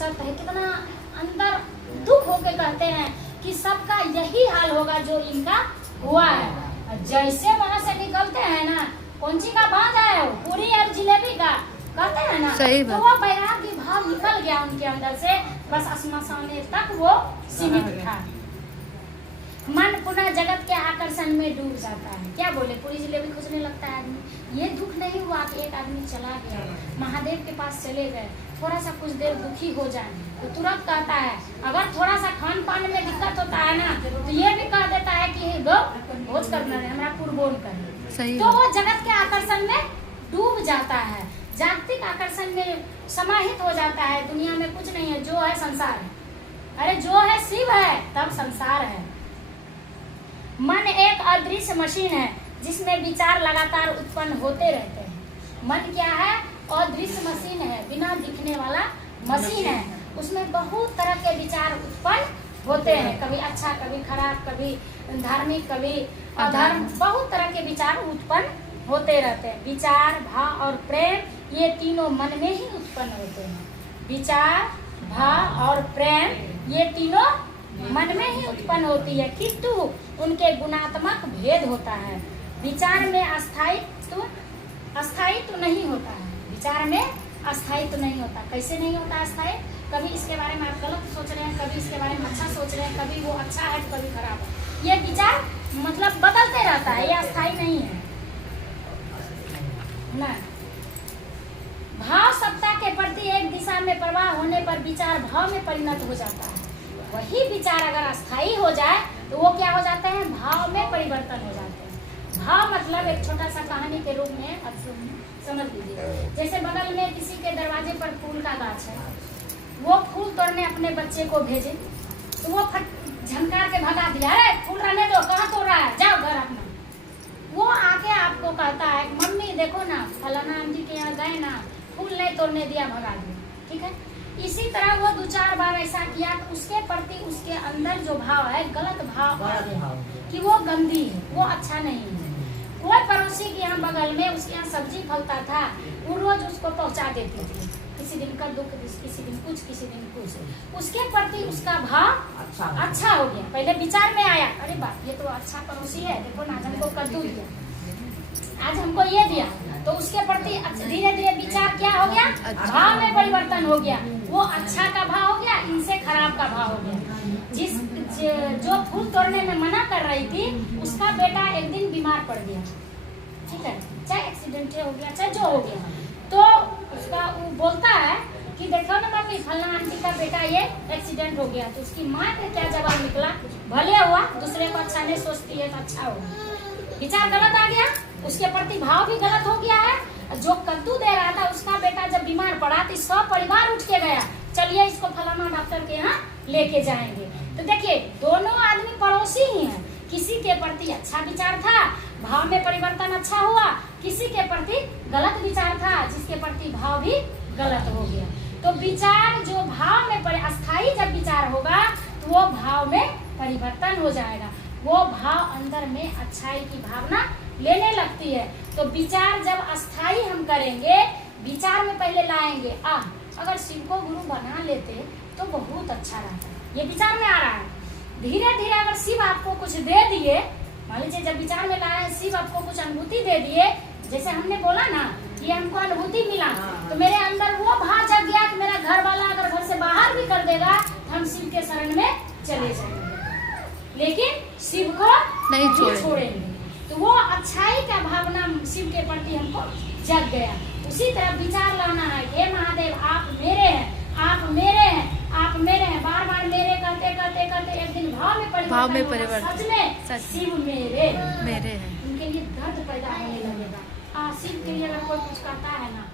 सकता है, कितना अंदर दुख होके कहते हैं कि सबका यही हाल होगा जो इनका हुआ है। जैसे वहां से निकलते हैं ना, कौन सी का बांध है वो, पूरी और जिलेबी का कहते हैं ना, तो वो वैराग्य भाव निकल गया उनके अंदर से, बस श्मशाने तक वो सीमित था। मन पुनः जगत के आकर्षण में डूब जाता है। क्या बोले, पूरी जलेबी खोजने लगता है आदमी। ये दुख नहीं हुआ कि एक आदमी चला गया, महादेव के पास चले गए, थोड़ा सा कुछ देर दुखी हो जाए तो तुरंत कहता है, अगर थोड़ा सा खान पान में दिक्कत होता है ना, तो ये भी कह देता है कि गो भोज करना है, हमारा कुर्बान कर। तो वो जगत के आकर्षण में डूब जाता है, जागतिक आकर्षण में समाहित हो जाता है। दुनिया में कुछ नहीं है, जो है संसार है। अरे जो है शिव है, तब संसार है। मन एक अदृश्य मशीन है जिसमें विचार लगातार उत्पन्न होते रहते हैं। मन क्या है? अदृश्य मशीन है, बिना दिखने वाला मशीन है। उसमें बहुत तरह के विचार उत्पन्न होते हैं, कभी अच्छा, कभी खराब, कभी धार्मिक, कभी अधर्म, बहुत तरह के विचार उत्पन्न होते रहते हैं। विचार, भाव और प्रेम, ये तीनों मन में ही उत्पन्न होते हैं। विचार, भाव और प्रेम, ये तीनों मन में ही उत्पन्न होती है, किंतु उनके गुणात्मक भेद होता है। विचार में अस्थायित्व नहीं होता है, विचार में अस्थायित्व नहीं होता। कैसे नहीं होता अस्थायी? कभी इसके बारे में आप गलत सोच रहे हैं, कभी इसके बारे में अच्छा सोच रहे हैं, कभी वो अच्छा है तो कभी खराब है। ये विचार मतलब बदलते रहता है, ये अस्थायी नहीं है ना। भाव सत्ता के प्रति एक दिशा में प्रवाह होने पर विचार भाव में परिणत हो जाता है। वही विचार अगर अस्थायी हो जाए तो वो क्या हो जाते हैं? भाव में परिवर्तन हो जाते हैं। भाव मतलब एक छोटा सा कहानी के रूप में अब समझ लीजिए। जैसे बगल में किसी के दरवाजे पर फूल का गाछ है, वो फूल तोड़ने अपने बच्चे को भेजे, तो वो झनकार के भगा दिया, अरे फूल रहने दो, कहाँ तोड़ रहा है, जाओ घर अपना। वो आके आपको कहता है, मम्मी देखो ना, फलाना आंटी के यहाँ गए ना, फूल नहीं तोड़ने दिया, भगा दिया। ठीक है, इसी तरह वो 2-4 बार ऐसा किया, उसके प्रति उसके अंदर जो भाव है, गलत भाव आ गया कि वो गंदी है, वो अच्छा नहीं है। वो पड़ोसी के यहाँ बगल में उसके यहाँ सब्जी फलता था, वो रोज उसको पहुंचा देती थी, किसी दिन कद्दू, किसी दिन कुछ, किसी दिन कुछ। उसके प्रति उसका भाव अच्छा हो गया। पहले विचार में आया, अरे बाप ये तो अच्छा पड़ोसी है, देखो ना आज हमको कद्दू दिया, आज हमको ये दिया, तो उसके प्रति धीरे धीरे विचार क्या हो गया? भाव में परिवर्तन हो गया। वो अच्छा का भाव हो गया, इनसे खराब का भाव हो गया। जो फूल तोड़ने में मना कर रही थी, उसका बेटा एक दिन बीमार पड़ गया, ठीक है, चाहे एक्सीडेंट हो गया, चाहे जो हो गया, तो उसका वो बोलता है कि देखो ना मम्मी, फलना आंटी का बेटा ये एक्सीडेंट हो गया। तो उसकी माँ का क्या जवाब निकला? भले हुआ, दूसरे को अच्छा नहीं सोचती है तो अच्छा होगा। विचार गलत आ गया, उसके प्रति भाव भी गलत हो गया है। जो कद्दू दे रहा था, उसका बेटा जब बीमार पड़ा तो सब परिवार उठ के गया, चलिए इसको फलाना डॉक्टर के यहाँ लेके जाएंगे। तो देखिए, दोनों आदमी पड़ोसी ही हैं। किसी के प्रति अच्छा विचार था, भाव में परिवर्तन अच्छा हुआ, किसी के प्रति गलत विचार था, जिसके प्रति भाव भी गलत हो गया। तो विचार जो भाव में अस्थायी जब विचार होगा, तो वो भाव में परिवर्तन हो जाएगा। वो भाव अंदर में अच्छाई की भावना लेने लगती है। तो विचार जब अस्थाई हम करेंगे, विचार में पहले लाएंगे, अगर शिव को गुरु बना लेते तो बहुत अच्छा रहता। ये विचार में आ रहा है। धीरे धीरे अगर शिव आपको कुछ दे दिए, मान लीजिए जब विचार में लाए, शिव आपको कुछ अनुभूति दे दिए, जैसे हमने बोला ना कि हमको अनुभूति मिला, तो मेरे अंदर वो भाव जग गया कि मेरा घर वाला अगर घर से बाहर भी कर देगा तो हम शिव के शरण में चले जाएंगे, लेकिन शिव को नहीं छोड़ेंगे। तो वो अच्छाई का भावना शिव के प्रति हमको जग गया। उसी तरह विचार लाना है, हे महादेव आप मेरे हैं, आप मेरे हैं, आप मेरे हैं, बार बार मेरे करते करते करते एक दिन भाव में परिवर्तन, सच में शिव मेरे हैं, उनके लिए दर्द पैदा होने लगेगा। शिव के लिए अगर कोई कुछ करता है ना,